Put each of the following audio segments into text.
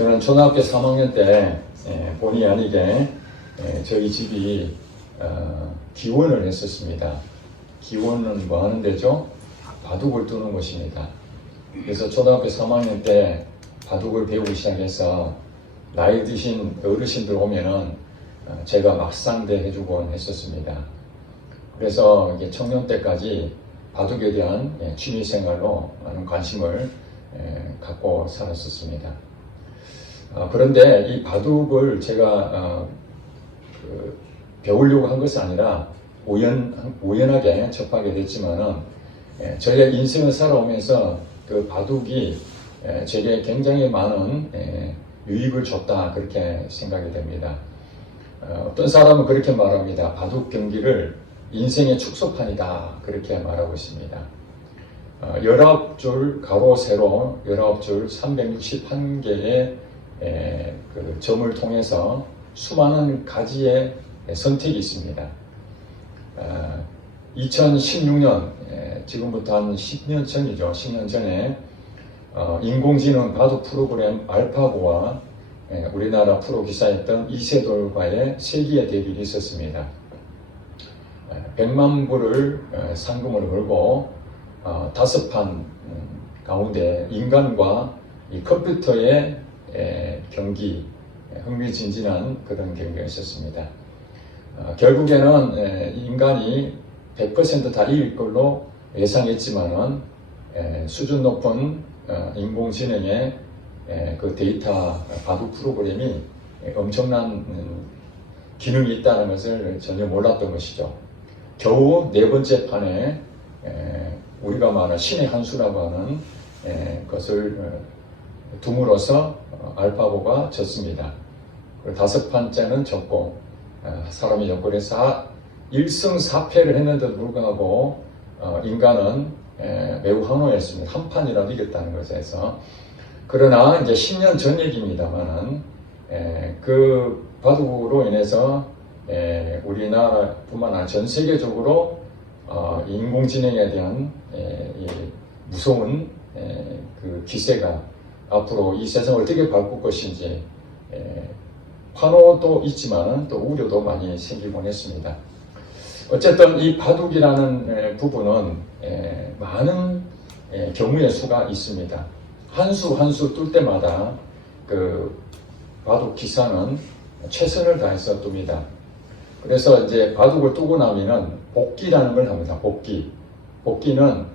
저는 초등학교 3학년 때 본의 아니게 저희 집이 기원을 했었습니다. 기원은 뭐 하는 데죠? 바둑을 두는 곳입니다. 그래서 초등학교 3학년 때 바둑을 배우기 시작해서 나이 드신 어르신들 오면은 제가 막상대 해주곤 했었습니다. 그래서 이게 청년 때까지 바둑에 대한 취미생활로 많은 관심을 갖고 살았었습니다. 그런데 이 바둑을 제가 배우려고 한 것이 아니라 우연하게 접하게 됐지만은 저의 인생을 살아오면서 그 바둑이 제게 굉장히 많은 유익을 줬다, 그렇게 생각이 됩니다. 어떤 사람은 그렇게 말합니다. 바둑 경기를 인생의 축소판이다, 그렇게 말하고 있습니다. 19줄 가로 세로 19줄 361개의 그 점을 통해서 수많은 가지의 선택이 있습니다. 2016년, 지금부터 한 10년 전이죠. 10년 전에 인공지능 바둑 프로그램 알파고와 우리나라 프로 기사였던 이세돌과의 세기의 대결이 있었습니다. 100만 불을 상금을 걸고 5판 가운데 인간과 이 컴퓨터의 경기, 흥미진진한 그런 경기가 있었습니다. 결국에는 인간이 100% 다 이길 걸로 예상했지만은 수준 높은 인공지능의 그 데이터 바둑 프로그램이 엄청난 기능이 있다는 것을 전혀 몰랐던 것이죠. 겨우 네 번째 판에 우리가 말하는 신의 한 수라고 하는 것을 둠으로써 알파고가 졌습니다. 다섯 판째는 졌고 사람이 역권해서 1승 4패를 했는데도 불구하고 인간은 매우 환호했습니다. 한 판이라도 이겼다는 것에서. 그러나 이제 10년 전 얘기입니다만은 그 바둑으로 인해서 우리나라뿐만 아니라 전 세계적으로 인공지능에 대한 무서운 그 기세가 앞으로 이 세상을 어떻게 바꿀 것인지 환호도 있지만 또 우려도 많이 생기곤 했습니다. 어쨌든 이 바둑이라는 부분은 많은 경우의 수가 있습니다. 한 수 한 수 뚫 때마다 그 바둑 기사는 최선을 다해서 둡니다. 그래서 이제 바둑을 두고 나면은 복기라는 걸 합니다. 복기는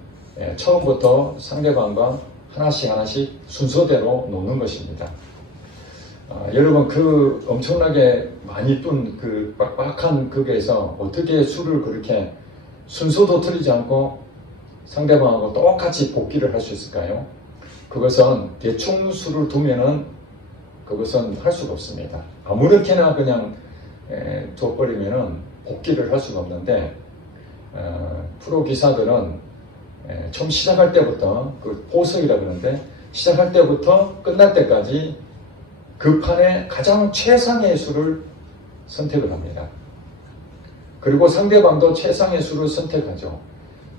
처음부터 상대방과 하나씩 순서대로 노는 것입니다. 여러분, 그 엄청나게 많이 둔 그 빡빡한 극에서 어떻게 수를 그렇게 순서도 틀리지 않고 상대방하고 똑같이 복기를 할 수 있을까요? 그것은 대충 수를 두면은 그것은 할 수가 없습니다. 아무렇게나 그냥 둬버리면은 복기를 할 수가 없는데 프로 기사들은 처음 시작할 때부터 그 포석이라 그러는데 시작할 때부터 끝날 때까지 그 판에 가장 최상의 수를 선택을 합니다. 그리고 상대방도 최상의 수를 선택하죠.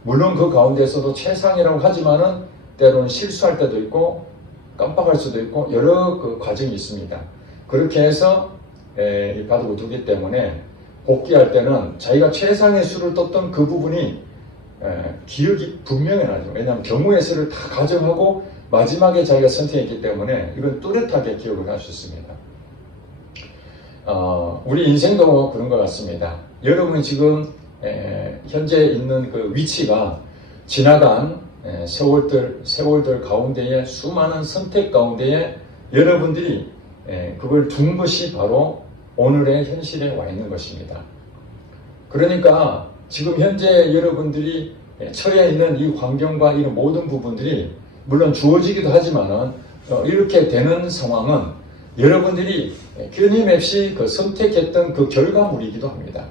물론 그 가운데서도 최상이라고 하지만은 때로는 실수할 때도 있고 깜빡할 수도 있고 여러 그 과정이 있습니다. 그렇게 해서 이 바둑을 두기 때문에 복귀할 때는 자기가 최상의 수를 떴던 그 부분이 기억이 분명히 나죠. 왜냐하면 경우의 수를 다 가정하고 마지막에 자기가 선택했기 때문에 이건 뚜렷하게 기억을 할 수 있습니다. 우리 인생도 그런 것 같습니다. 여러분이 지금 현재 있는 그 위치가 지나간 세월들 가운데에 수많은 선택 가운데에 여러분들이 그걸 둔 것이 바로 오늘의 현실에 와 있는 것입니다. 그러니까 지금 현재 여러분들이 처해 있는 이 환경과 이런 모든 부분들이 물론 주어지기도 하지만은 이렇게 되는 상황은 여러분들이 끊임없이 그 선택했던 그 결과물이기도 합니다.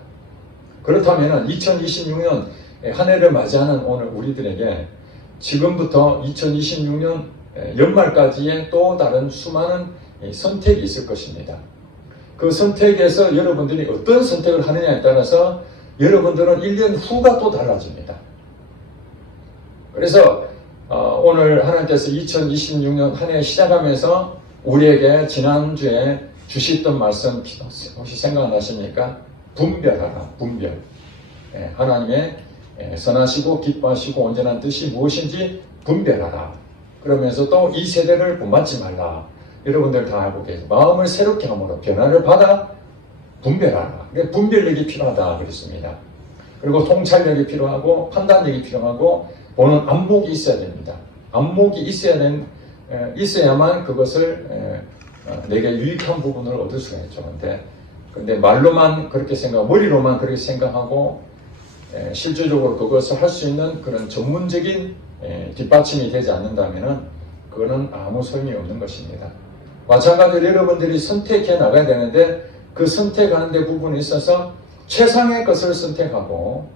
그렇다면 2026년 한 해를 맞이하는 오늘 우리들에게 지금부터 2026년 연말까지의 또 다른 수많은 선택이 있을 것입니다. 그 선택에서 여러분들이 어떤 선택을 하느냐에 따라서 여러분들은 1년 후가 또 달라집니다. 그래서 오늘 하나님께서 2026년 한 해 시작하면서 우리에게 지난주에 주셨던 말씀 혹시 생각나십니까? 분별하라, 분별. 하나님의 선하시고 기뻐하시고 온전한 뜻이 무엇인지 분별하라. 그러면서 또 이 세대를 본받지 말라. 여러분들 다 알고 계세요. 마음을 새롭게 함으로 변화를 받아 분별하라. 분별력이 필요하다 그랬습니다. 그리고 통찰력이 필요하고 판단력이 필요하고 보는 안목이 있어야 됩니다. 안목이 있어야만 그것을 내게 유익한 부분을 얻을 수가 있죠. 근데 말로만 그렇게 머리로만 그렇게 생각하고 실질적으로 그것을 할 수 있는 그런 전문적인 뒷받침이 되지 않는다면은 그거는 아무 소용이 없는 것입니다. 마찬가지로 여러분들이 선택해 나가야 되는데 그 선택하는 데 부분에 있어서 최상의 것을 선택하고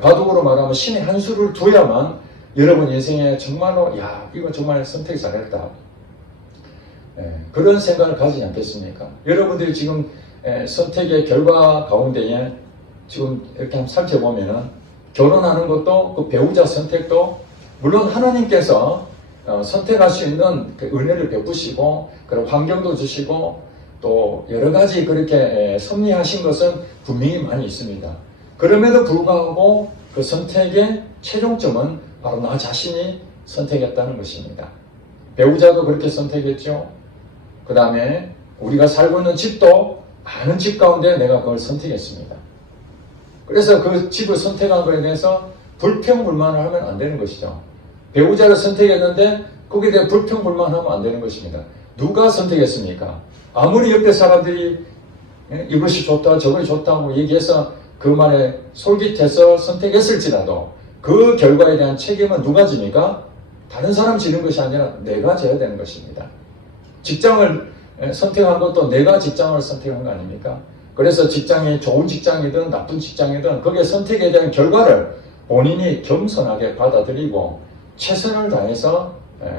바둑으로 말하면 신의 한 수를 둬야만 여러분 인생에 정말로 이거 정말 선택 잘했다. 그런 생각을 가지지 않겠습니까? 여러분들이 지금 선택의 결과 가운데에 지금 이렇게 한번 살펴보면은 결혼하는 것도 그 배우자 선택도 물론 하나님께서 선택할 수 있는 그 은혜를 베푸시고 그런 환경도 주시고 또 여러 가지 그렇게 섭리하신 것은 분명히 많이 있습니다. 그럼에도 불구하고 그 선택의 최종점은 바로 나 자신이 선택했다는 것입니다. 배우자도 그렇게 선택했죠. 그 다음에 우리가 살고 있는 집도 많은 집 가운데 내가 그걸 선택했습니다. 그래서 그 집을 선택한 것에 대해서 불평불만을 하면 안 되는 것이죠. 배우자를 선택했는데 거기에 대해 불평불만하면 안 되는 것입니다. 누가 선택했습니까? 아무리 옆에 사람들이 이것이 좋다 저것이 좋다고 얘기해서 그 말에 솔깃해서 선택했을지라도 그 결과에 대한 책임은 누가 집니까? 다른 사람 지는 것이 아니라 내가 져야 되는 것입니다. 직장을 선택한 것도 내가 직장을 선택한 거 아닙니까? 그래서 직장이 좋은 직장이든 나쁜 직장이든 거기에 선택에 대한 결과를 본인이 겸손하게 받아들이고 최선을 다해서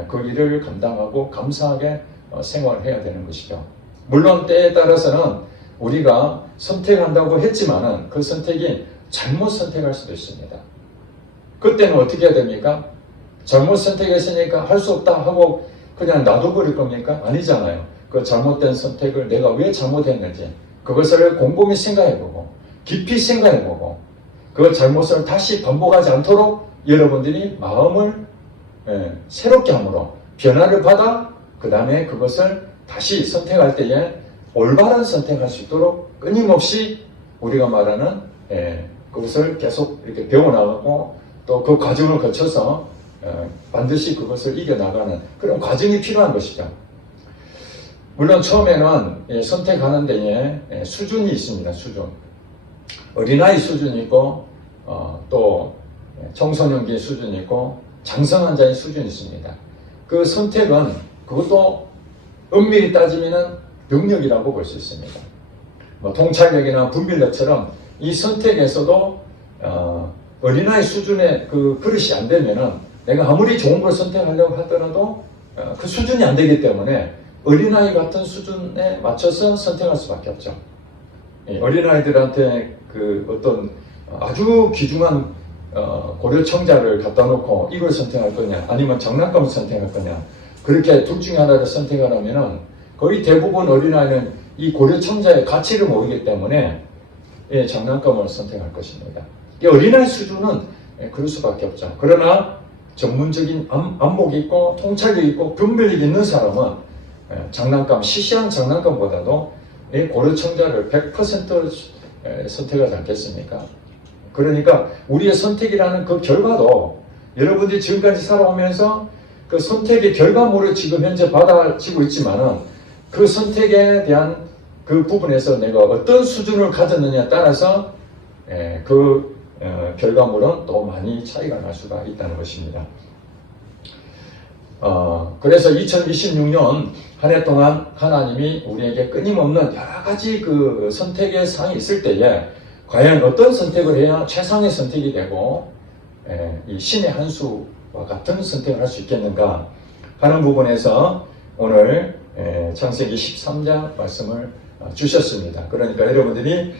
그 일을 감당하고 감사하게 생활해야 되는 것이죠. 물론 때에 따라서는 우리가 선택한다고 했지만은 그 선택이 잘못 선택할 수도 있습니다. 그때는 어떻게 해야 됩니까? 잘못 선택했으니까 할 수 없다 하고 그냥 놔둬버릴 겁니까? 아니잖아요. 그 잘못된 선택을 내가 왜 잘못했는지 그것을 곰곰이 생각해보고 깊이 생각해보고 그 잘못을 다시 반복하지 않도록 여러분들이 마음을 새롭게 함으로 변화를 받아 그 다음에 그것을 다시 선택할 때에 올바른 선택할 수 있도록 끊임없이 우리가 말하는 그것을 계속 이렇게 배워나가고 또 그 과정을 거쳐서 반드시 그것을 이겨나가는 그런 과정이 필요한 것이죠. 물론 처음에는 선택하는 데에 수준이 있습니다. 수준. 어린아이 수준이 있고 또 청소년기 수준이 있고 장성한 자의 수준이 있습니다. 그 선택은 그것도 엄밀히 따지면 능력이라고 볼 수 있습니다. 통찰력이나 분별력처럼 이 선택에서도 어린아이 수준의 그 그릇이 안 되면은 내가 아무리 좋은 걸 선택하려고 하더라도 그 수준이 안 되기 때문에 어린아이 같은 수준에 맞춰서 선택할 수밖에 없죠. 어린아이들한테 그 어떤 아주 귀중한 고려청자를 갖다 놓고 이걸 선택할 거냐 아니면 장난감을 선택할 거냐 그렇게 둘 중에 하나를 선택하려면은 거의 대부분 어린아이는 이 고려청자의 가치를 모르기 때문에 장난감을 선택할 것입니다. 이 어린아이 수준은 그럴 수밖에 없죠. 그러나 전문적인 안목이 있고 통찰력이 있고 분별력이 있는 사람은 장난감, 시시한 장난감보다도 고려청자를 100% 선택하지 않겠습니까? 그러니까 우리의 선택이라는 그 결과도 여러분들이 지금까지 살아오면서 그 선택의 결과물을 지금 현재 받아지고 있지만은 그 선택에 대한 그 부분에서 내가 어떤 수준을 가졌느냐에 따라서 그 결과물은 또 많이 차이가 날 수가 있다는 것입니다. 그래서 2026년 한 해 동안 하나님이 우리에게 끊임없는 여러 가지 그 선택의 사항이 있을 때에 과연 어떤 선택을 해야 최상의 선택이 되고 이 신의 한 수와 같은 선택을 할 수 있겠는가 하는 부분에서 오늘 창세기 13장 말씀을 주셨습니다. 그러니까 여러분들이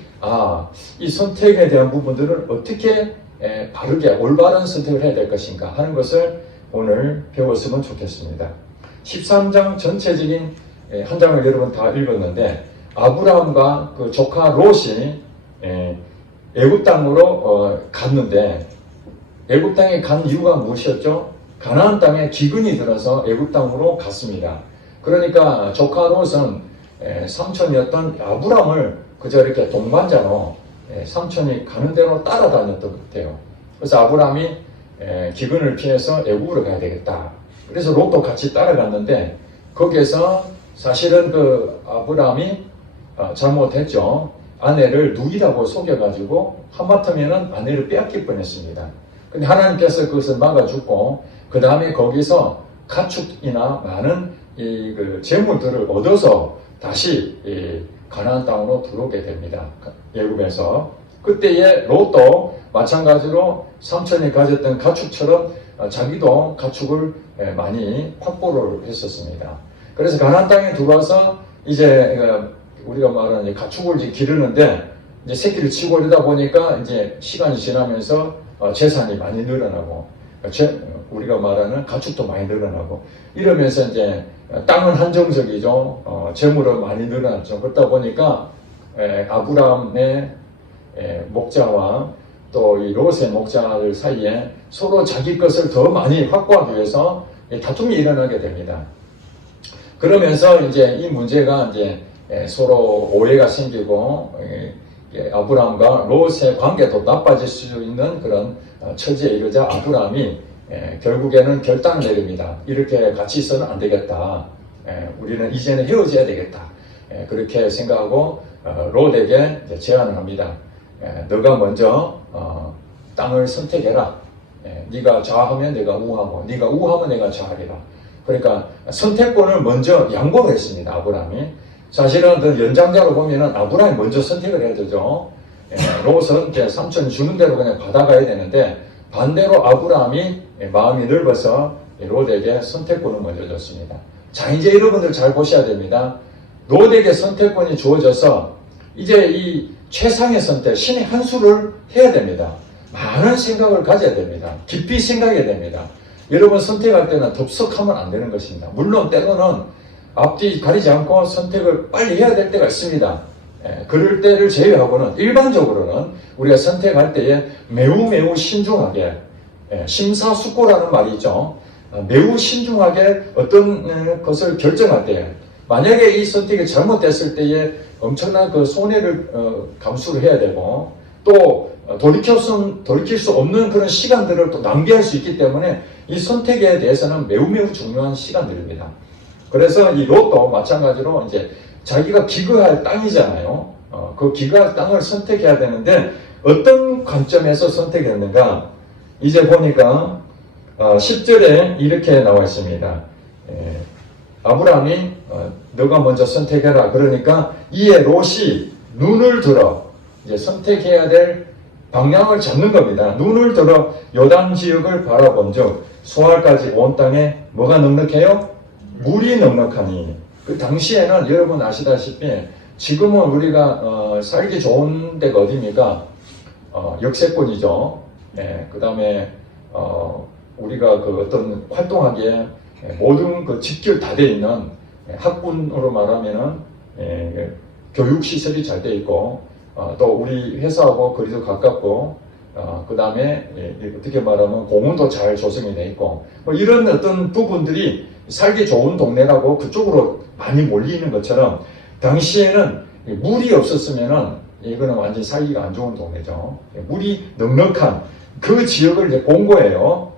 이 선택에 대한 부분들을 어떻게 바르게 올바른 선택을 해야 될 것인가 하는 것을 오늘 배웠으면 좋겠습니다. 13장 전체적인 한 장을 여러분 다 읽었는데 아브라함과 그 조카 롯이 애굽 땅으로 갔는데 애굽 땅에 간 이유가 무엇이었죠? 가나안 땅에 기근이 들어서 애굽 땅으로 갔습니다. 그러니까 조카 롯은 삼촌이었던 아브라함을 그저 이렇게 동반자로 삼촌이 가는 대로 따라다녔던 것 같아요. 그래서 아브라함이 기근을 피해서 애굽으로 가야 되겠다. 그래서 롯도 같이 따라갔는데 거기에서 사실은 그 아브라함이 잘못했죠. 아내를 누이라고 속여가지고 하마터면은 아내를 빼앗길 뻔했습니다. 근데 하나님께서 그것을 막아주고 그 다음에 거기서 가축이나 많은 그 재물들을 얻어서 다시 가나안 땅으로 들어오게 됩니다. 애굽에서. 그때의 롯도 마찬가지로 삼촌이 가졌던 가축처럼 자기도 가축을 많이 확보를 했었습니다. 그래서 가나안 땅에 들어와서 이제 우리가 말하는 가축을 이제 기르는데 이제 새끼를 치고 그러다 보니까 이제 시간이 지나면서 재산이 많이 늘어나고 우리가 말하는 가축도 많이 늘어나고 이러면서 이제 땅은 한정적이죠. 재물은 많이 늘어났죠. 그러다 보니까 아브라함의 목자와 또 이 롯의 목자들 사이에 서로 자기 것을 더 많이 확보하기 위해서 다툼이 일어나게 됩니다. 그러면서 이제 이 문제가 이제 서로 오해가 생기고 아브라함과 롯의 관계도 나빠질 수 있는 그런 처지에 이르자 아브라함이 결국에는 결단을 내립니다. 이렇게 같이 있어는 안 되겠다. 우리는 이제는 헤어져야 되겠다. 그렇게 생각하고 롯에게 제안을 합니다. 너가 먼저 땅을 선택해라. 네가 좌하면 내가 우하고 네가 우하면 내가 좌하리라. 그러니까 선택권을 먼저 양보를 했습니다. 아브라함이. 사실은 그 연장자로 보면은 아브라함이 먼저 선택을 해야 되죠. 롯은 이제 삼촌이 주는 대로 그냥 받아가야 되는데 반대로 아브라함이 마음이 넓어서 롯에게 선택권을 먼저 줬습니다. 자, 이제 여러분들 잘 보셔야 됩니다. 롯에게 선택권이 주어져서 이제 이 최상의 선택, 신의 한 수를 해야 됩니다. 많은 생각을 가져야 됩니다. 깊이 생각해야 됩니다. 여러분 선택할 때는 덥석하면 안 되는 것입니다. 물론 때로는 앞뒤 가리지 않고 선택을 빨리 해야 될 때가 있습니다. 그럴 때를 제외하고는 일반적으로는 우리가 선택할 때에 매우 신중하게 심사숙고라는 말이 있죠. 매우 신중하게 어떤 것을 결정할 때 만약에 이 선택이 잘못됐을 때에 엄청난 그 손해를 감수를 해야 되고 또 돌이킬 수 없는 그런 시간들을 또 낭비할 수 있기 때문에 이 선택에 대해서는 매우 중요한 시간들입니다. 그래서 이 롯도 마찬가지로 이제 자기가 기거할 땅이잖아요. 그 기거할 땅을 선택해야 되는데 어떤 관점에서 선택했는가? 이제 보니까 10절에 이렇게 나와 있습니다. 아브라함이 너가 먼저 선택해라. 그러니까 이에 롯이 눈을 들어 이제 선택해야 될 방향을 잡는 겁니다. 눈을 들어 요단 지역을 바라본즉 소알까지 온 땅에 뭐가 넉넉해요? 물이 넉넉하니. 그 당시에는 여러분 아시다시피 지금은 우리가 살기 좋은 데가 어디입니까? 역세권이죠. 그 다음에 우리가 그 어떤 활동하기에 모든 그 직결 다 돼 있는 학군으로 말하면은 교육 시설이 잘 돼 있고 또 우리 회사하고 거리도 가깝고 그 다음에 어떻게 말하면 공원도 잘 조성이 돼 있고 뭐 이런 어떤 부분들이 살기 좋은 동네라고 그쪽으로 많이 몰리는 것처럼 당시에는 물이 없었으면은 이거는 완전히 살기가 안 좋은 동네죠. 물이 넉넉한 그 지역을 이제 본 거예요.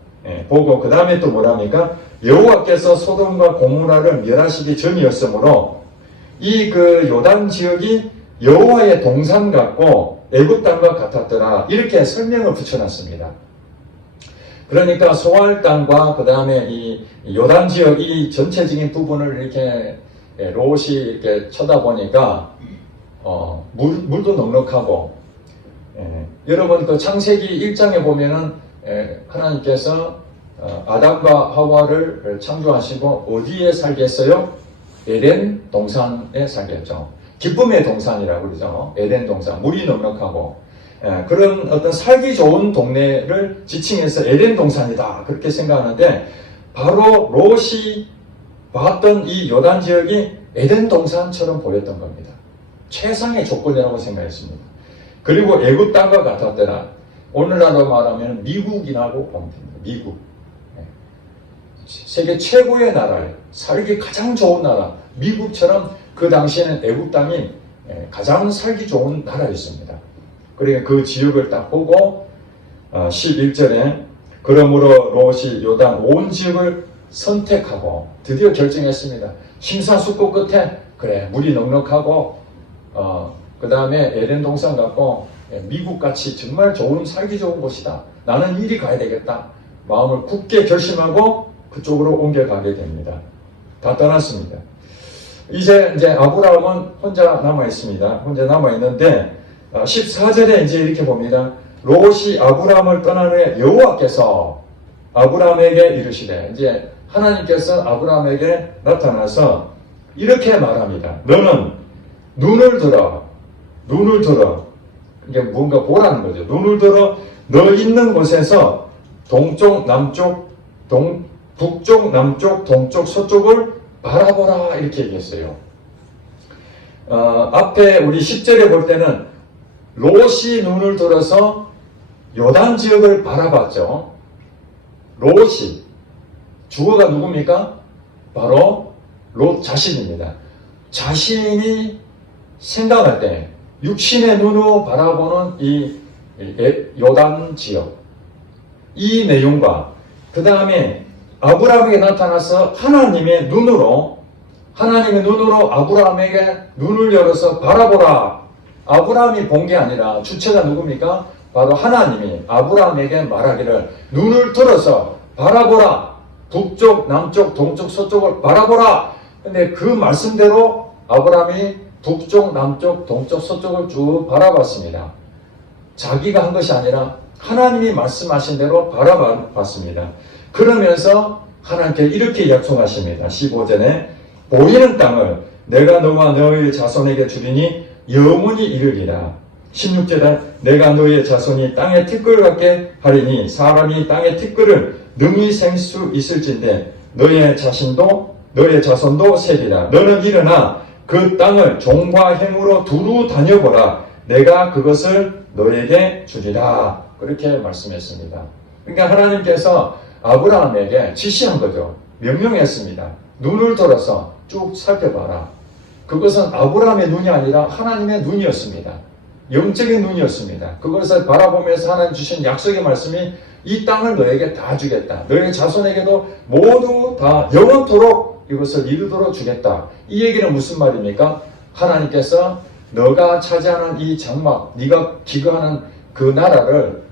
보고 그 다음에 또 뭐랍니까? 여호와께서 소돔과 고모라를 멸하시기 전이었으므로 이 그 요단 지역이 여호와의 동산 같고 애굽 땅과 같았더라. 이렇게 설명을 붙여놨습니다. 그러니까 소알 땅과 그 다음에 이 요단 지역 이 전체적인 부분을 이렇게 롯이 이렇게 쳐다보니까 물도 넉넉하고 여러분 그 창세기 1장에 보면은 하나님께서 아담과 하와를 창조하시고 어디에 살게 했어요? 에덴 동산에 살게 했죠. 기쁨의 동산이라고 그러죠. 에덴 동산, 물이 넉넉하고 그런 어떤 살기 좋은 동네를 지칭해서 에덴 동산이다 그렇게 생각하는데 바로 롯이 봤던 이 요단 지역이 에덴 동산처럼 보였던 겁니다. 최상의 조건이라고 생각했습니다. 그리고 애굽 땅과 같았더라. 오늘날로 말하면 미국이라고 보면 됩니다. 미국. 세계 최고의 나라예요. 살기 가장 좋은 나라. 미국처럼 그 당시에는 애굽 땅이 가장 살기 좋은 나라였습니다. 그러니까 그 지역을 딱 보고 11절에 그러므로 롯이 요단 온 지역을 선택하고 드디어 결정했습니다. 심사숙고 끝에 그래 물이 넉넉하고 그 다음에 에덴 동산 같고 미국같이 정말 좋은 살기 좋은 곳이다. 나는 이리 가야 되겠다. 마음을 굳게 결심하고 그쪽으로 옮겨가게 됩니다. 다 떠났습니다. 이제 아브라함은 혼자 남아 있습니다. 혼자 남아 있는데 14절에 이제 이렇게 봅니다. 롯이 아브라함을 떠난 후에 여호와께서 아브라함에게 이르시되, 이제 하나님께서 아브라함에게 나타나서 이렇게 말합니다. 너는 눈을 들어. 이게 뭔가 보라는 거죠. 눈을 들어 너 있는 곳에서 동쪽, 남쪽, 북쪽, 남쪽, 동쪽, 서쪽을 바라보라 이렇게 얘기했어요. 앞에 우리 10절에 볼 때는 롯이 눈을 들어서 요단 지역을 바라봤죠. 롯이 주어가 누굽니까? 바로 롯 자신입니다. 자신이 생각할 때 육신의 눈으로 바라보는 이 요단 지역, 이 내용과 그 다음에 아브라함에게 나타나서 하나님의 눈으로 아브라함에게 눈을 열어서 바라보라. 아브라함이 본 게 아니라 주체가 누굽니까? 바로 하나님이 아브라함에게 말하기를 눈을 들어서 바라보라. 북쪽, 남쪽, 동쪽, 서쪽을 바라보라. 근데 그 말씀대로 아브라함이 북쪽, 남쪽, 동쪽, 서쪽을 쭉 바라봤습니다. 자기가 한 것이 아니라 하나님이 말씀하신 대로 바라봤습니다. 그러면서 하나님께 이렇게 약속하십니다. 15절에 보이는 땅을 내가 너와 너의 자손에게 주리니 영원히 이르리라. 16절에 내가 너의 자손이 땅의 티끌 같게 하리니 사람이 땅의 티끌을 능히 생 수 있을진데 너의 자손도 세리라. 너는 일어나 그 땅을 종과 행으로 두루 다녀보라. 내가 그것을 너에게 주리라. 그렇게 말씀했습니다. 그러니까 하나님께서 아브라함에게 지시한 거죠. 명령했습니다. 눈을 들어서 쭉 살펴봐라. 그것은 아브라함의 눈이 아니라 하나님의 눈이었습니다. 영적인 눈이었습니다. 그것을 바라보면서 하나님 주신 약속의 말씀이 이 땅을 너에게 다 주겠다. 너의 자손에게도 모두 다 영원토록 이것을 이루도록 주겠다. 이 얘기는 무슨 말입니까? 하나님께서 너가 차지하는 이 장막, 네가 기거하는 그 나라를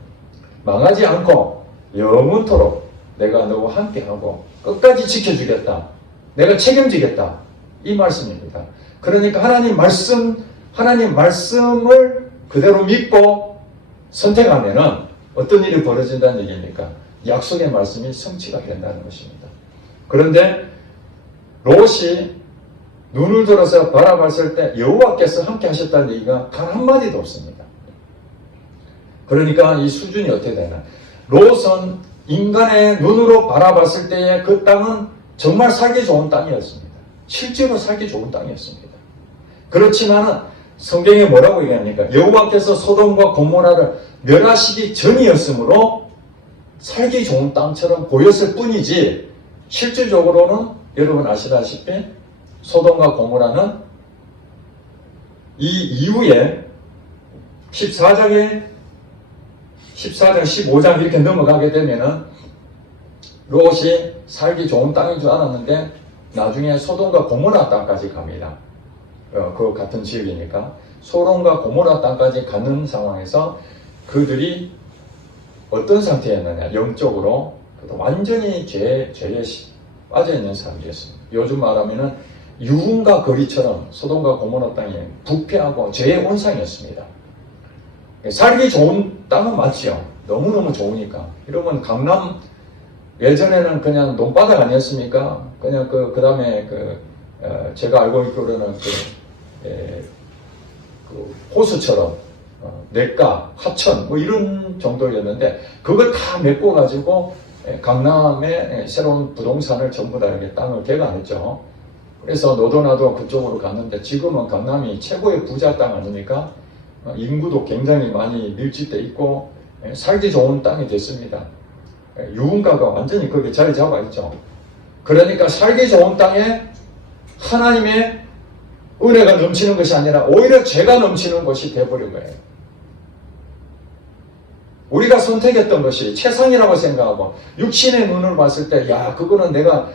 망하지 않고 영원토록 내가 너와 함께하고 끝까지 지켜주겠다. 내가 책임지겠다. 이 말씀입니다. 그러니까 하나님 말씀을 그대로 믿고 선택하면은 어떤 일이 벌어진다는 얘기입니까? 약속의 말씀이 성취가 된다는 것입니다. 그런데 롯이 눈을 들어서 바라봤을 때 여호와께서 함께 하셨다는 얘기가 단 한마디도 없습니다. 그러니까 이 수준이 어떻게 되나? 롯은 인간의 눈으로 바라봤을 때의 그 땅은 정말 살기 좋은 땅이었습니다. 실제로 살기 좋은 땅이었습니다. 그렇지만은 성경에 뭐라고 얘기합니까? 여호와께서 소돔과 고모라를 멸하시기 전이었으므로 살기 좋은 땅처럼 보였을 뿐이지 실질적으로는 여러분 아시다시피 소돔과 고모라는 이 이후에 14장, 15장 이렇게 넘어가게 되면은 롯이 살기 좋은 땅인 줄 알았는데 나중에 소돔과 고모라 땅까지 갑니다. 그 같은 지역이니까 소돔과 고모라 땅까지 가는 상황에서 그들이 어떤 상태였느냐, 영적으로 완전히 죄에 빠져있는 사람들이었습니다. 요즘 말하면은 유흥과 거리처럼 소돔과 고모라 땅이 부패하고 죄의 온상이었습니다. 살기 좋은 땅은 맞죠. 너무너무 좋으니까. 이러면 강남 예전에는 그냥 논바닥 아니었습니까? 그냥 그 다음에 제가 알고 있기로는 호수처럼 냇가, 하천 뭐 이런 정도였는데 그걸 다 메꿔 가지고 강남에 새로운 부동산을 전부 다 이렇게 땅을 개간했죠. 그래서 너도나도 그쪽으로 갔는데 지금은 강남이 최고의 부자 땅 아닙니까? 인구도 굉장히 많이 밀집돼 있고 살기 좋은 땅이 됐습니다. 유흥가가 완전히 거기에 자리 잡아 있죠. 그러니까 살기 좋은 땅에 하나님의 은혜가 넘치는 것이 아니라 오히려 죄가 넘치는 것이 되어버린 거예요. 우리가 선택했던 것이 최상이라고 생각하고 육신의 눈을 봤을 때 야 그거는 내가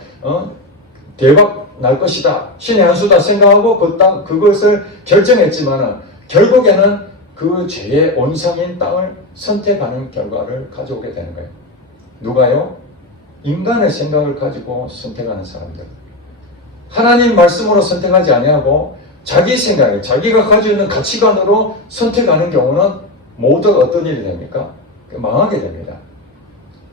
대박 날 것이다 신의 한 수다 생각하고 그 땅 그것을 결정했지만 결국에는 그 죄의 온상인 땅을 선택하는 결과를 가져오게 되는 거예요. 누가요? 인간의 생각을 가지고 선택하는 사람들. 하나님 말씀으로 선택하지 아니하고 자기 생각에 자기가 가지고 있는 가치관으로 선택하는 경우는 모두 어떤 일이 됩니까? 망하게 됩니다.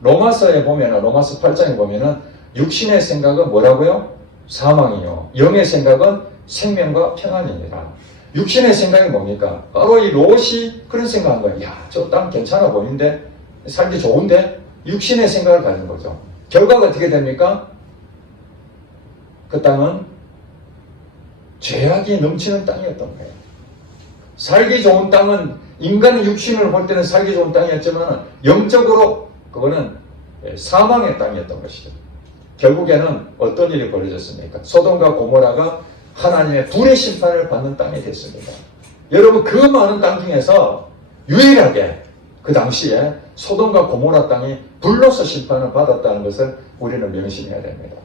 로마서에 보면은 로마서 8장에 보면은 육신의 생각은 뭐라고요? 사망이요. 영의 생각은 생명과 평안이니라. 육신의 생각이 뭡니까? 바로 이 롯이 그런 생각한 거예요. 야, 저 땅 괜찮아 보이는데 살기 좋은데 육신의 생각을 가진 거죠. 결과가 어떻게 됩니까? 그 땅은 죄악이 넘치는 땅이었던 거예요. 살기 좋은 땅은 인간의 육신을 볼 때는 살기 좋은 땅이었지만 영적으로 그거는 사망의 땅이었던 것이죠. 결국에는 어떤 일이 벌어졌습니까? 소돔과 고모라가 하나님의 불의 심판을 받는 땅이 됐습니다. 여러분 그 많은 땅 중에서 유일하게 그 당시에 소돔과 고모라 땅이 불로서 심판을 받았다는 것을 우리는 명심해야 됩니다.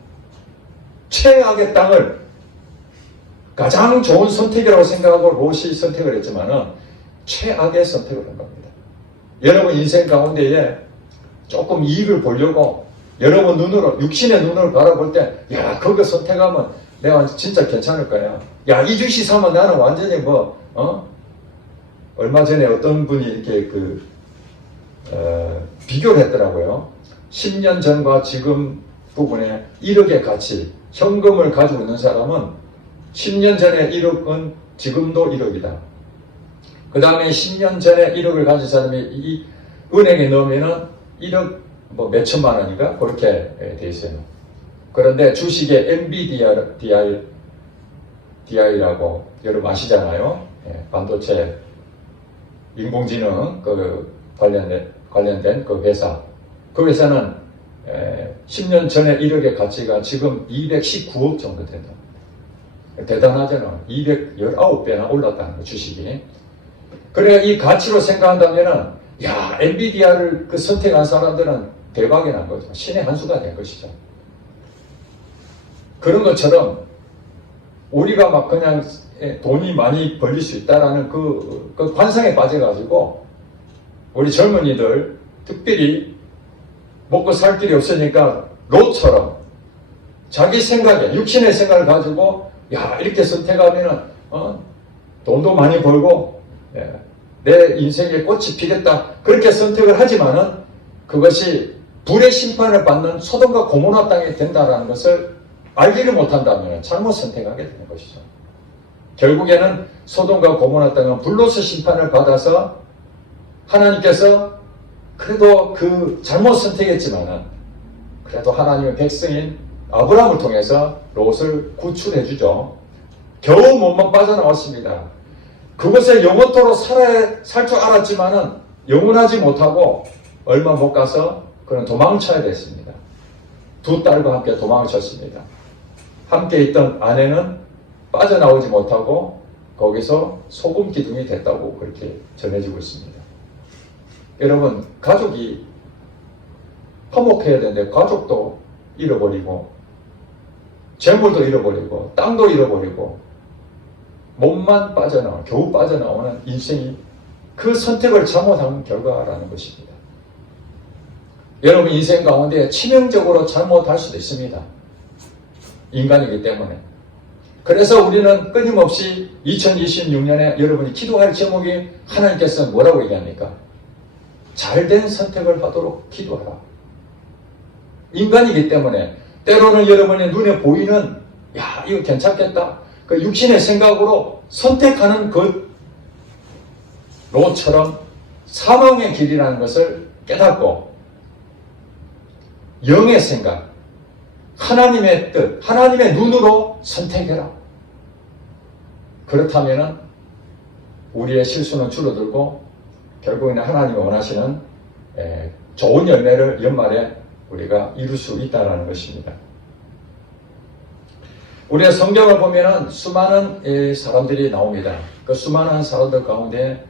최악의 땅을 가장 좋은 선택이라고 생각하고 롯이 선택을 했지만은 최악의 선택을 한 겁니다. 여러분 인생 가운데에 조금 이익을 보려고 여러분 눈으로 육신의 눈으로 바라볼 때 야 그거 선택하면 내가 진짜 괜찮을 거야. 야 이 주식 사면 나는 완전히 얼마 전에 어떤 분이 이렇게 비교를 했더라고요. 10년 전과 지금 부분에 1억의 가치 현금을 가지고 있는 사람은 10년 전에 1억은 지금도 1억이다. 그 다음에 10년 전에 1억을 가진 사람이 이 은행에 넣으면은 1억 몇 천만 원인가? 그렇게 돼 있어요. 그런데 주식에 NVIDI라고 여러분 아시잖아요. 반도체 인공지능 관련된 그 회사. 그 회사는 10년 전에 1억의 가치가 지금 219억 정도 된다. 대단하잖아. 219배나 올랐다는 거, 주식이. 그래, 이 가치로 생각한다면은, 야, 엔비디아를 선택한 사람들은 대박이 난 거죠. 신의 한 수가 된 것이죠. 그런 것처럼, 우리가 막 그냥 돈이 많이 벌릴 수 있다라는 그 관상에 빠져가지고, 우리 젊은이들, 특별히 먹고 살 길이 없으니까, 롯처럼, 자기 생각에, 육신의 생각을 가지고, 야, 이렇게 선택하면은, 돈도 많이 벌고, 내 인생에 꽃이 피겠다. 그렇게 선택을 하지만은, 그것이 불의 심판을 받는 소돔과 고모라 땅이 된다라는 것을 알지를 못한다면 잘못 선택하게 되는 것이죠. 결국에는 소돔과 고모라 땅은 불로서 심판을 받아서 하나님께서 그래도 그 잘못 선택했지만은, 그래도 하나님의 백성인 아브라함을 통해서 롯을 구출해 주죠. 겨우 몸만 빠져나왔습니다. 그곳에 영원토록 살 줄 알았지만은 영원하지 못하고 얼마 못 가서 그는 도망쳐야 됐습니다. 두 딸과 함께 도망쳤습니다. 함께 있던 아내는 빠져나오지 못하고 거기서 소금 기둥이 됐다고 그렇게 전해지고 있습니다. 여러분, 가족이 화목해야 되는데 가족도 잃어버리고 재물도 잃어버리고 땅도 잃어버리고 몸만 빠져나와 겨우 빠져나오는 인생이 그 선택을 잘못한 결과라는 것입니다. 여러분 인생 가운데 치명적으로 잘못할 수도 있습니다. 인간이기 때문에. 그래서 우리는 끊임없이 2026년에 여러분이 기도할 제목이 하나님께서 뭐라고 얘기합니까? 잘된 선택을 하도록 기도하라. 인간이기 때문에 때로는 여러분의 눈에 보이는 야 이거 괜찮겠다. 그 육신의 생각으로 선택하는 그 롯처럼 사망의 길이라는 것을 깨닫고 영의 생각, 하나님의 뜻, 하나님의 눈으로 선택해라. 그렇다면 우리의 실수는 줄어들고 결국에는 하나님이 원하시는 좋은 열매를 연말에 우리가 이룰 수 있다는 것입니다. 우리가 성경을 보면 수많은 사람들이 나옵니다. 그 수많은 사람들 가운데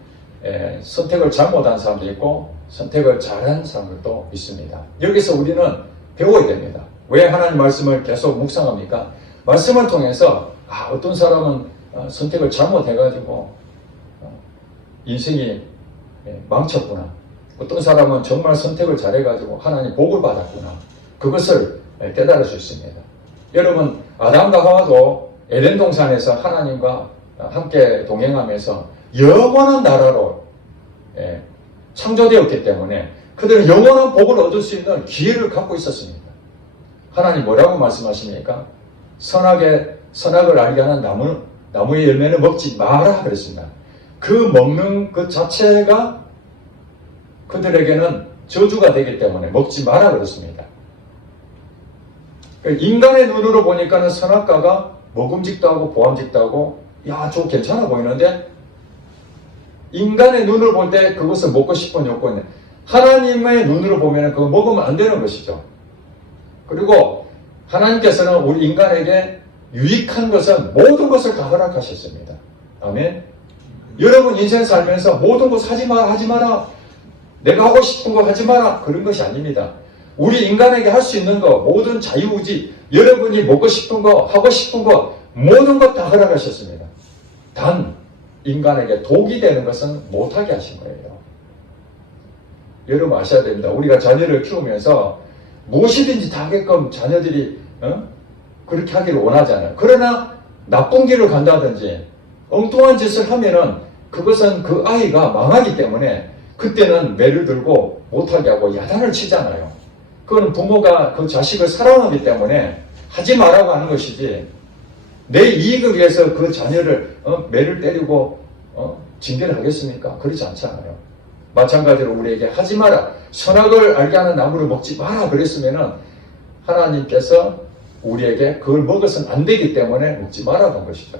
선택을 잘못한 사람도 있고 선택을 잘한 사람들도 있습니다. 여기서 우리는 배워야 됩니다. 왜 하나님 말씀을 계속 묵상합니까? 말씀을 통해서 어떤 사람은 선택을 잘못해가지고 인생이 망쳤구나. 어떤 사람은 정말 선택을 잘해가지고 하나님 복을 받았구나. 그것을 깨달을 수 있습니다. 여러분, 아담과 하와도 에덴 동산에서 하나님과 함께 동행하면서 영원한 나라로 창조되었기 때문에 그들은 영원한 복을 얻을 수 있는 기회를 갖고 있었습니다. 하나님 뭐라고 말씀하십니까? 선악을 알게 하는 나무의 열매는 먹지 마라 그랬습니다. 그 먹는 것 자체가 그들에게는 저주가 되기 때문에 먹지 마라 그랬습니다. 인간의 눈으로 보니까는 선악과가 먹음직도 하고 보암직도 하고 저거 괜찮아 보이는데 인간의 눈을 볼 때 그것을 먹고 싶은 욕구는 하나님의 눈으로 보면 그거 먹으면 안 되는 것이죠. 그리고 하나님께서는 우리 인간에게 유익한 것은 모든 것을 다 허락하셨습니다. 아멘. 여러분 인생 살면서 모든 것 하지 마라. 내가 하고 싶은 거 하지 마라. 그런 것이 아닙니다. 우리 인간에게 할 수 있는 거 모든 자유의지 여러분이 먹고 싶은 거 하고 싶은 거 모든 것 다 허락하셨습니다. 단 인간에게 독이 되는 것은 못하게 하신 거예요. 여러분 아셔야 됩니다. 우리가 자녀를 키우면서 무엇이든지 다 하게끔 자녀들이 그렇게 하기를 원하잖아요. 그러나 나쁜 길을 간다든지 엉뚱한 짓을 하면은 그것은 그 아이가 망하기 때문에 그때는 매를 들고 못하게 하고 야단을 치잖아요. 그건 부모가 그 자식을 사랑하기 때문에 하지 말라고 하는 것이지 내 이익을 위해서 그 자녀를 매를 때리고 징계를 하겠습니까? 그렇지 않잖아요. 마찬가지로 우리에게 하지 마라. 선악을 알게 하는 나무를 먹지 마라 그랬으면은 하나님께서 우리에게 그걸 먹어서는 안 되기 때문에 먹지 마라고 한 것이죠.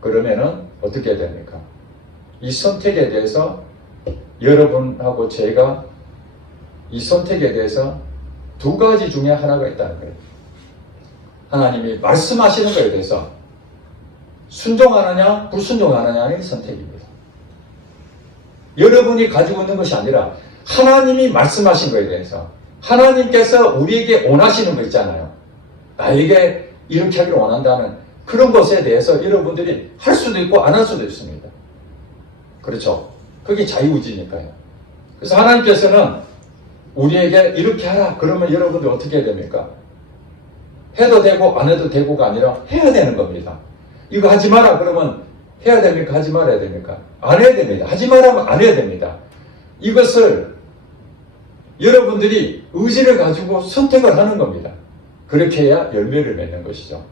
그러면은 어떻게 됩니까? 이 선택에 대해서 여러분하고 제가 이 선택에 대해서 두 가지 중에 하나가 있다는 거예요. 하나님이 말씀하시는 것에 대해서 순종하느냐 불순종하느냐의 선택입니다. 여러분이 가지고 있는 것이 아니라 하나님이 말씀하신 것에 대해서 하나님께서 우리에게 원하시는 거 있잖아요. 나에게 이렇게 하기를 원한다는 그런 것에 대해서 여러분들이 할 수도 있고 안 할 수도 있습니다. 그렇죠? 그게 자유의지니까요. 그래서 하나님께서는 우리에게 이렇게 하라 그러면 여러분들 어떻게 해야 됩니까? 해도 되고 안 해도 되고가 아니라 해야 되는 겁니다. 이거 하지 마라 그러면 해야 됩니까? 하지 말아야 됩니까? 안 해야 됩니다. 하지 말라면 안 해야 됩니다. 이것을 여러분들이 의지를 가지고 선택을 하는 겁니다. 그렇게 해야 열매를 맺는 것이죠.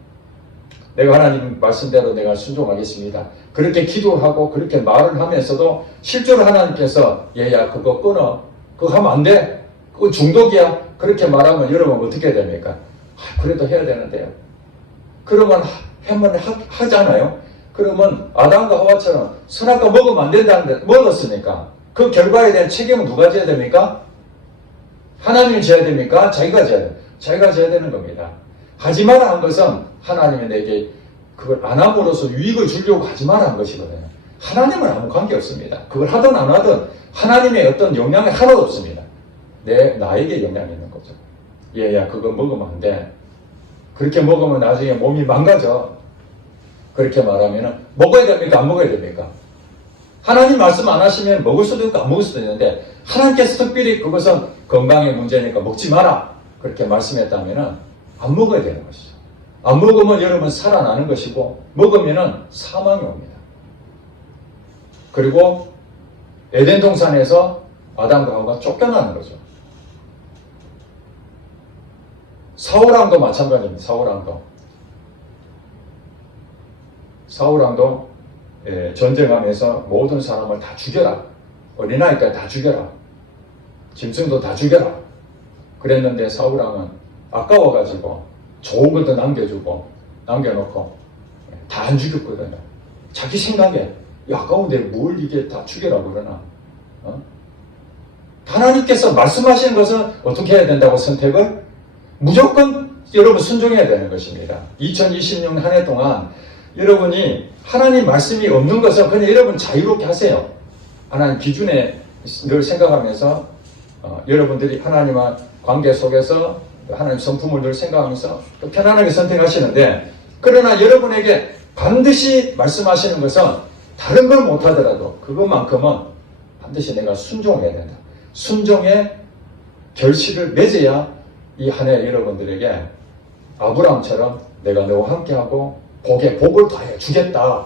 내가 하나님 말씀대로 내가 순종하겠습니다. 그렇게 기도하고 그렇게 말을 하면서도 실제로 하나님께서 얘야 그거 끊어. 그거 하면 안 돼. 그거 중독이야. 그렇게 말하면 여러분 어떻게 해야 됩니까? 그래도 해야 되는데요. 그러면 하면 하잖아요. 그러면 아담과 하와처럼 선악과 먹으면 안 된다는데 먹었으니까 그 결과에 대한 책임은 누가 져야 됩니까? 하나님이 져야 됩니까? 자기가 져야 돼요. 자기가 져야 되는 겁니다. 하지 마라 한 것은 하나님이 내게 그걸 안 함으로써 유익을 주려고 하지 마라 한 것이거든요. 하나님은 아무 관계 없습니다. 그걸 하든 안 하든 하나님의 어떤 영향이 하나도 없습니다. 나에게 영향이 있는 거죠. 얘야 그거 먹으면 안 돼. 그렇게 먹으면 나중에 몸이 망가져. 그렇게 말하면 먹어야 됩니까? 안 먹어야 됩니까? 하나님 말씀 안 하시면 먹을 수도 있고 안 먹을 수도 있는데 하나님께서 특별히 그것은 건강의 문제니까 먹지 마라. 그렇게 말씀했다면 안 먹어야 되는 것이죠. 안 먹으면 여러분 살아나는 것이고 먹으면 사망이 옵니다. 그리고 에덴 동산에서 아담과 하와가 쫓겨나는 거죠. 사울왕도 마찬가지입니다. 사울왕도 전쟁하면서 모든 사람을 다 죽여라. 어린아이까지 다 죽여라. 짐승도 다 죽여라. 그랬는데 사울왕은 아까워가지고 좋은 것도 남겨놓고 다 안 죽였거든요. 자기 생각에 아까운데 뭘 이게 다 죽여라고 그러나. 하나님께서 말씀하시는 것은 어떻게 해야 된다고 선택을? 무조건 여러분 순종해야 되는 것입니다. 2026년 한 해 동안 여러분이 하나님 말씀이 없는 것은 그냥 여러분 자유롭게 하세요. 하나님 기준에 늘 생각하면서 여러분들이 하나님과 관계 속에서 하나님 성품을 늘 생각하면서 편안하게 선택하시는데, 그러나 여러분에게 반드시 말씀하시는 것은 다른 걸 못하더라도 그것만큼은 반드시 내가 순종해야 된다. 순종의 결실을 맺어야 이 한 해 여러분들에게 아브라함처럼 내가 너와 함께하고 복에 복을 더해 주겠다,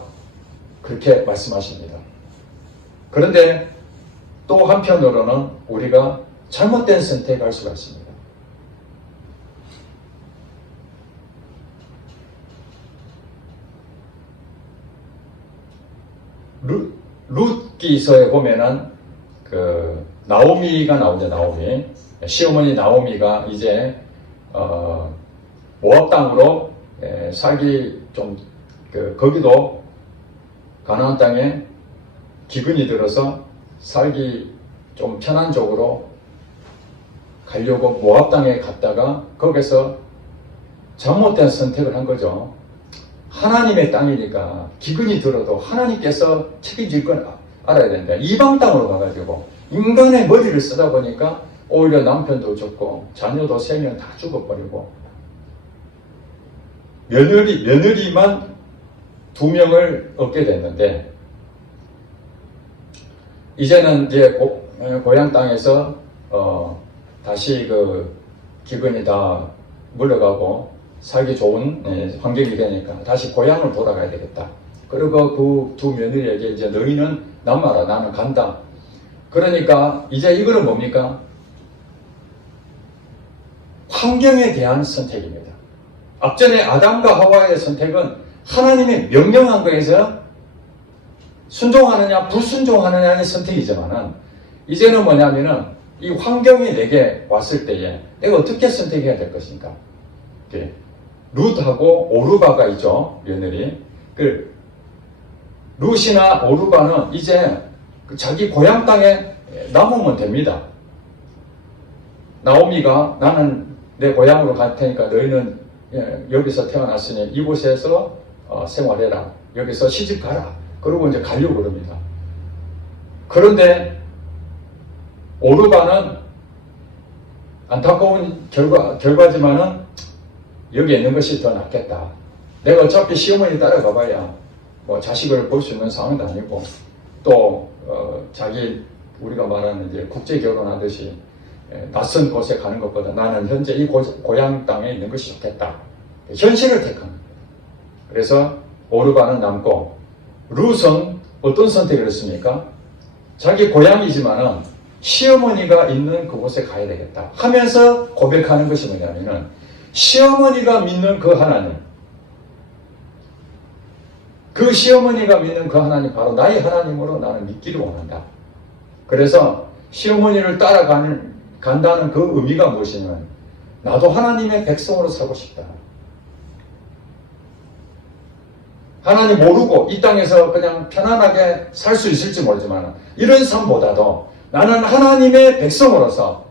그렇게 말씀하십니다. 그런데 또 한편으로는 우리가 잘못된 선택을 할 수가 있습니다. 룻기서에 보면은 나오미가 나오죠. 나오미, 시어머니 나오미가 이제 모압 땅으로 살기 좀 거기도 가나안 땅에 기근이 들어서 살기 좀 편한 쪽으로 가려고 모압 땅에 갔다가 거기서 잘못된 선택을 한 거죠. 하나님의 땅이니까 기근이 들어도 하나님께서 책임질 건 알아야 된다. 이방 땅으로 가가지고 인간의 머리를 쓰다 보니까 오히려 남편도 죽고 자녀도 3명 다 죽어버리고 며느리만 2명을 얻게 됐는데, 이제는 이제 고향 땅에서 다시 기근이 다 물러가고 살기 좋은 환경이 되니까 다시 고향을 돌아가야 되겠다. 그리고 그 2 며느리에게 이제 너희는 남아라, 나는 간다. 그러니까 이제 이거는 뭡니까? 환경에 대한 선택입니다. 앞전에 아담과 하와의 선택은 하나님의 명령한 거에서 순종하느냐 불순종하느냐의 선택이지만은, 이제는 뭐냐면은 이 환경이 내게 왔을 때에 내가 어떻게 선택해야 될 것인가. 룻하고 오르바가 있죠, 며느리. 룻이나 오르바는 이제 자기 고향 땅에 남으면 됩니다. 나오미가 나는 내 고향으로 갈 테니까 너희는 여기서 태어났으니 이곳에서 생활해라. 여기서 시집 가라. 그러고 이제 가려고 그럽니다. 그런데 오르바는 안타까운 결과지만은 여기 있는 것이 더 낫겠다. 내가 어차피 시어머니 따라가 봐야 뭐 자식을 볼 수 있는 상황도 아니고, 또 자기 우리가 말하는 이제 국제 결혼하듯이 낯선 곳에 가는 것보다 나는 현재 이 고향 땅에 있는 것이 좋겠다. 현실을 택합니다. 그래서 오르바는 남고, 룻은 어떤 선택을 했습니까? 자기 고향이지만은 시어머니가 있는 그곳에 가야 되겠다 하면서 고백하는 것이 뭐냐면은, 시어머니가 믿는 그 하나님, 그 시어머니가 믿는 그 하나님, 바로 나의 하나님으로 나는 믿기를 원한다. 그래서 시어머니를 따라간다는 그 의미가 무엇이냐면, 나도 하나님의 백성으로 살고 싶다. 하나님 모르고 이 땅에서 그냥 편안하게 살 수 있을지 모르지만, 이런 삶보다도 나는 하나님의 백성으로서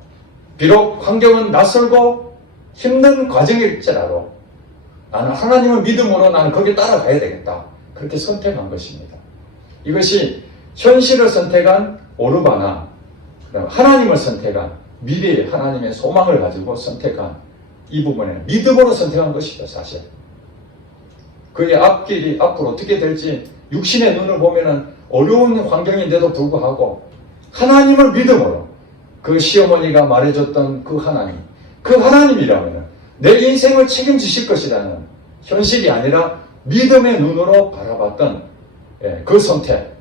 비록 환경은 낯설고 힘든 과정일지라도 나는 하나님의 믿음으로 나는 거기에 따라가야 되겠다. 그렇게 선택한 것입니다. 이것이 현실을 선택한 오르바나 하나님을 선택한, 미래의 하나님의 소망을 가지고 선택한 이 부분에는 믿음으로 선택한 것이죠, 사실. 그의 앞길이 앞으로 어떻게 될지 육신의 눈을 보면은 어려운 환경인데도 불구하고 하나님을 믿음으로, 그 시어머니가 말해줬던 그 하나님이라면 내 인생을 책임지실 것이라는 현실이 아니라 믿음의 눈으로 바라봤던 그 선택.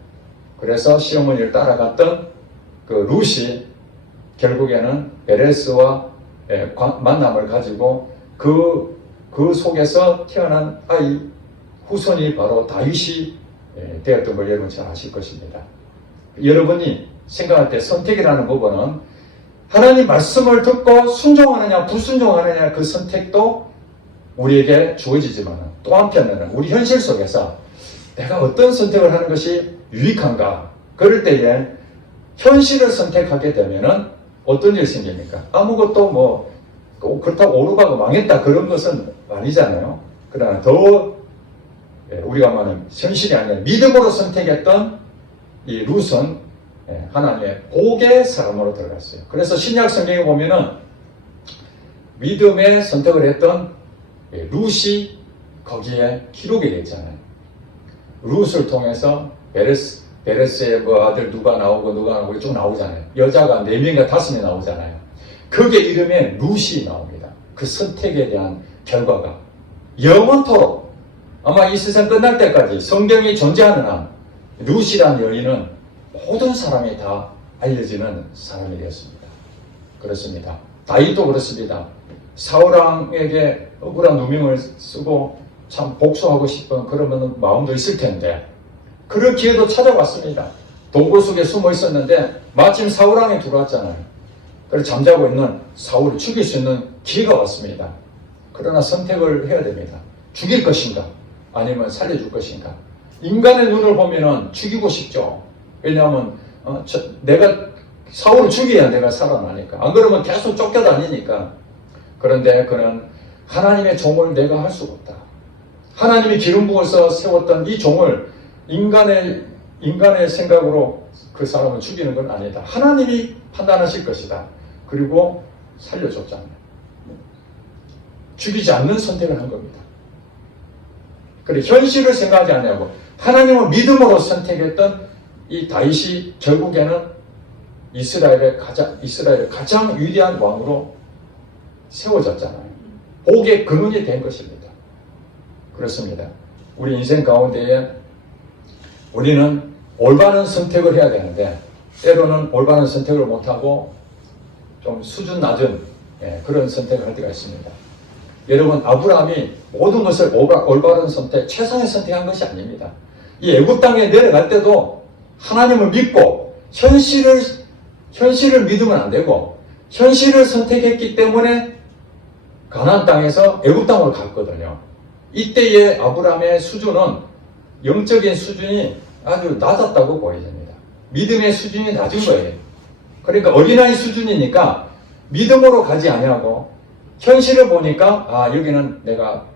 그래서 시어머니를 따라갔던 그 룻이 결국에는 베레스와 만남을 가지고 그 속에서 태어난 아이 후손이 바로 다윗이 되었던 걸 여러분 잘 아실 것입니다. 여러분이 생각할 때 선택이라는 부분은 하나님 말씀을 듣고 순종하느냐 불순종하느냐 그 선택도 우리에게 주어지지만 또 한편에는 우리 현실 속에서 내가 어떤 선택을 하는 것이 유익한가 그럴 때에 현실을 선택하게 되면은 어떤 일이 생깁니까? 아무것도 뭐 그렇다고 오르가고 망했다 그런 것은 아니잖아요. 그러나 더 우리가 말하는 현실이 아니라 믿음으로 선택했던 이 룻은 하나님의 복의 사람으로 들어갔어요. 그래서 신약 성경에 보면은 믿음의 선택을 했던 룻이 거기에 기록이 되어 있잖아요. 룻을 통해서 베레스의 뭐 아들 누가 나오고 쭉 나오잖아요. 여자가 4명인가 5명이 나오잖아요. 그게 이름에 룻이 나옵니다. 그 선택에 대한 결과가 영원토록 아마 이 세상 끝날 때까지 성경이 존재하는 한 룻이라는 여인은 모든 사람이 다 알려지는 사람이 되었습니다. 그렇습니다. 다윗도 그렇습니다. 사울왕에게 억울한 누명을 쓰고 참 복수하고 싶은 그런 마음도 있을 텐데 그런 기회도 찾아왔습니다. 동굴 속에 숨어 있었는데 마침 사울왕이 들어왔잖아요. 그래서 잠자고 있는 사울을 죽일 수 있는 기회가 왔습니다. 그러나 선택을 해야 됩니다. 죽일 것인가 아니면 살려줄 것인가. 인간의 눈을 보면은 죽이고 싶죠. 왜냐하면 내가 사울을 죽여야 내가 살아나니까. 안 그러면 계속 쫓겨다니니까. 그런데 그는 하나님의 종을 내가 할 수가 없다. 하나님이 기름 부어서 세웠던 이 종을 인간의 생각으로 그 사람을 죽이는 건 아니다. 하나님이 판단하실 것이다. 그리고 살려줬잖아요. 죽이지 않는 선택을 한 겁니다. 그래 현실을 생각하지 않냐고 하나님을 믿음으로 선택했던 이 다윗이 결국에는 이스라엘의 가장 위대한 왕으로 세워졌잖아요. 복의 근원이 된 것입니다. 그렇습니다. 우리 인생 가운데에 우리는 올바른 선택을 해야 되는데 때로는 올바른 선택을 못하고 좀 수준 낮은 그런 선택을 할 때가 있습니다. 여러분 아브라함이 모든 것을 올바른 선택, 최선의 선택한 것이 아닙니다. 이 애굽 땅에 내려갈 때도 하나님을 믿고 현실을 믿으면 안 되고 현실을 선택했기 때문에 가나안 땅에서 애굽 땅으로 갔거든요. 이때의 아브라함의 수준은 영적인 수준이 아주 낮았다고 보여집니다. 믿음의 수준이 낮은 거예요. 그러니까 어린아이 수준이니까 믿음으로 가지 아니하고 현실을 보니까 여기는 내가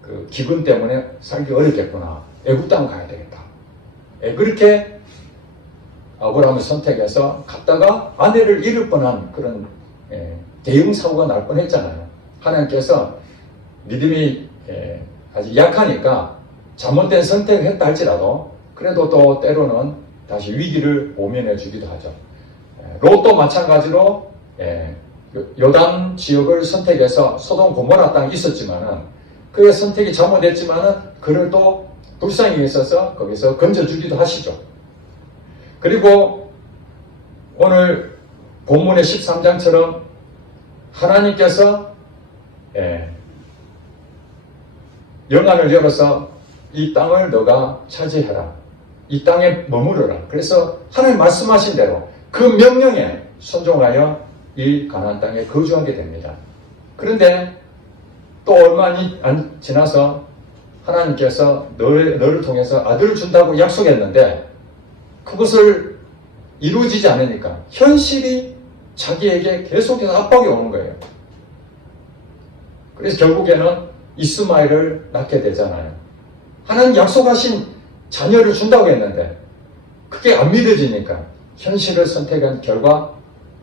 그 기근 때문에 살기 어렵겠구나. 애굽 땅 가야 되겠다. 그렇게 아브라함을 선택해서 갔다가 아내를 잃을 뻔한 그런 대형 사고가 날 뻔했잖아요. 하나님께서 믿음이 아주 약하니까 잘못된 선택을 했다 할지라도 그래도 또 때로는 다시 위기를 모면해 주기도 하죠. 롯도 마찬가지로 요단 지역을 선택해서 소돔 고모라 땅이 있었지만은 그의 선택이 잘못됐지만은 그를 또 불쌍히 있어서 거기서 건져주기도 하시죠. 그리고 오늘 본문의 13장처럼 하나님께서 영안을 열어서 이 땅을 너가 차지해라. 이 땅에 머무르라. 그래서 하나님 말씀하신 대로 그 명령에 순종하여 이 가나안 땅에 거주하게 됩니다. 그런데 또 얼마 안 지나서 하나님께서 너를 통해서 아들을 준다고 약속했는데 그것을 이루어지지 않으니까 현실이 자기에게 계속해서 압박이 오는 거예요. 그래서 결국에는 이스마엘을 낳게 되잖아요. 하나님 약속하신 자녀를 준다고 했는데 그게 안 믿어지니까 현실을 선택한 결과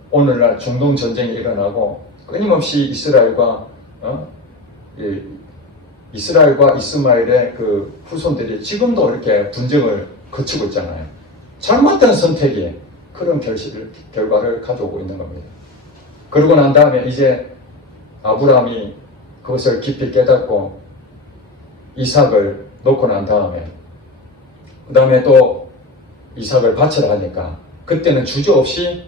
오늘날 중동 전쟁이 일어나고 끊임없이 이스라엘과 이스마엘의 그 후손들이 지금도 이렇게 분쟁을 거치고 있잖아요. 잘못된 선택이 그런 결과를 가져오고 있는 겁니다. 그러고 난 다음에 이제 아브라함이 그것을 깊이 깨닫고 이삭을 놓고 난 다음에 그 다음에 또 이삭을 바치라 하니까 그때는 주저없이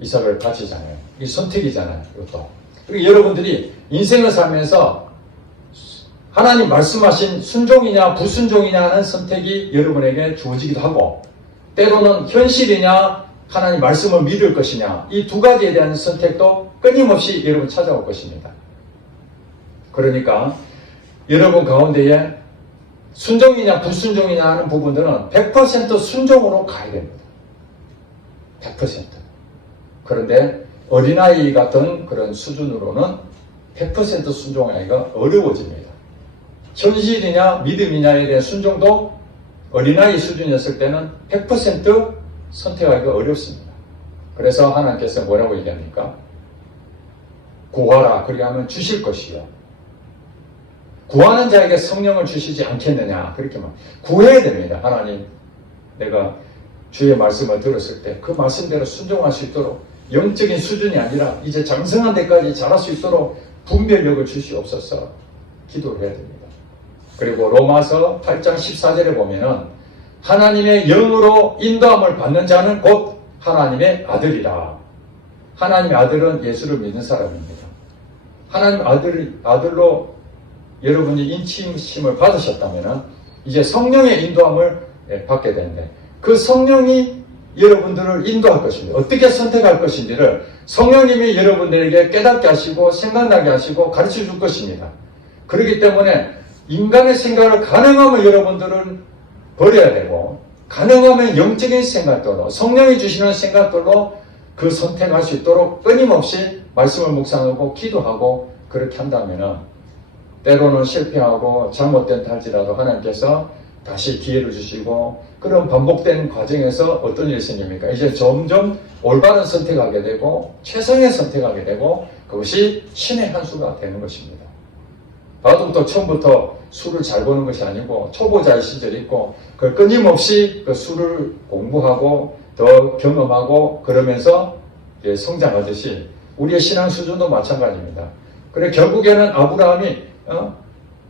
이삭을 바치잖아요. 이 선택이잖아요. 이것도. 그리고 여러분들이 인생을 살면서 하나님 말씀하신 순종이냐 불순종이냐 하는 선택이 여러분에게 주어지기도 하고 때로는 현실이냐 하나님 말씀을 믿을 것이냐, 이 두 가지에 대한 선택도 끊임없이 여러분 찾아올 것입니다. 그러니까 여러분 가운데에 순종이냐 불순종이냐 하는 부분들은 100% 순종으로 가야 됩니다. 100%. 그런데 어린아이 같은 그런 수준으로는 100% 순종하기가 어려워집니다. 현실이냐 믿음이냐에 대한 순종도 어린아이 수준이었을 때는 100% 선택하기가 어렵습니다. 그래서 하나님께서 뭐라고 얘기합니까? 구하라, 그렇게 하면 주실 것이요. 구하는 자에게 성령을 주시지 않겠느냐, 그렇게 말. 구해야 됩니다. 하나님, 내가 주의 말씀을 들었을 때 그 말씀대로 순종할 수 있도록 영적인 수준이 아니라 이제 장성한 데까지 자랄 수 있도록 분별력을 주시옵소서 기도를 해야 됩니다. 그리고 로마서 8장 14절에 보면은 하나님의 영으로 인도함을 받는 자는 곧 하나님의 아들이라. 하나님의 아들은 예수를 믿는 사람입니다. 하나님 아들로 여러분이 인치심을 받으셨다면 이제 성령의 인도함을 받게 되는데 그 성령이 여러분들을 인도할 것입니다. 어떻게 선택할 것인지를 성령님이 여러분들에게 깨닫게 하시고 생각나게 하시고 가르쳐 줄 것입니다. 그렇기 때문에 인간의 생각을 가능하면 여러분들은 버려야 되고 가능하면 영적인 생각들로 성령이 주시는 생각들로 그 선택할 수 있도록 끊임없이 말씀을 묵상하고 기도하고 그렇게 한다면 때로는 실패하고 잘못된 탈지라도 하나님께서 다시 기회를 주시고 그런 반복된 과정에서 어떤 일이 생깁니까? 이제 점점 올바른 선택하게 되고 최선의 선택하게 되고 그것이 신의 한 수가 되는 것입니다. 바둑도 처음부터 수를 잘 보는 것이 아니고 초보자의 시절이 있고 그걸 끊임없이 그 수를 공부하고 더 경험하고 그러면서 성장하듯이 우리의 신앙 수준도 마찬가지입니다. 그래 결국에는 아브라함이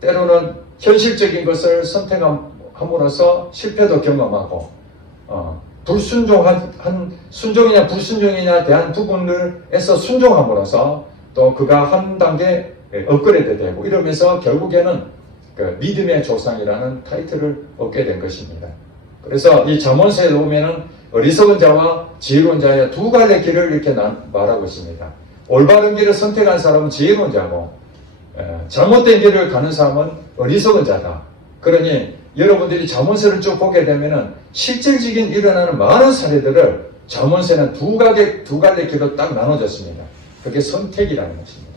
때로는 현실적인 것을 선택함으로써 실패도 경험하고 순종이냐 불순종이냐 대한 부분에서 순종함으로써 또 그가 한 단계 업그레이드 되고 이러면서 결국에는 그 믿음의 조상이라는 타이틀을 얻게 된 것입니다. 그래서 이 잠언서에 보면은 어리석은 자와 지혜로운 자의 두 갈래 길을 이렇게 말하고 있습니다. 올바른 길을 선택한 사람은 지혜로운 자고 잘못된 길을 가는 사람은 어리석은 자다. 그러니 여러분들이 잠언서를 쭉 보게 되면은 실질적인 일어나는 많은 사례들을 잠언서는 두 갈래 길로 딱 나눠졌습니다. 그게 선택이라는 것입니다.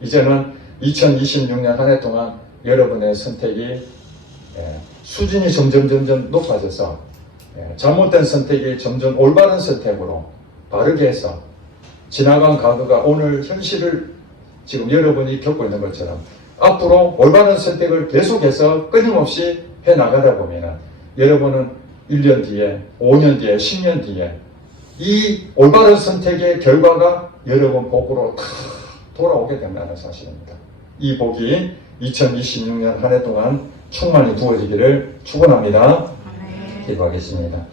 이제는 2026년 한 해 동안 여러분의 선택이 수준이 점점 높아져서 잘못된 선택이 점점 올바른 선택으로 바르게 해서 지나간 과거가 오늘 현실을 지금 여러분이 겪고 있는 것처럼 앞으로 올바른 선택을 계속해서 끊임없이 해나가다 보면 여러분은 1년 뒤에, 5년 뒤에, 10년 뒤에 이 올바른 선택의 결과가 여러분 복으로 다 돌아오게 된다는 사실입니다. 이 복이 2026년 한 해 동안 충만히 부어지기를 축원합니다. 기도하겠습니다.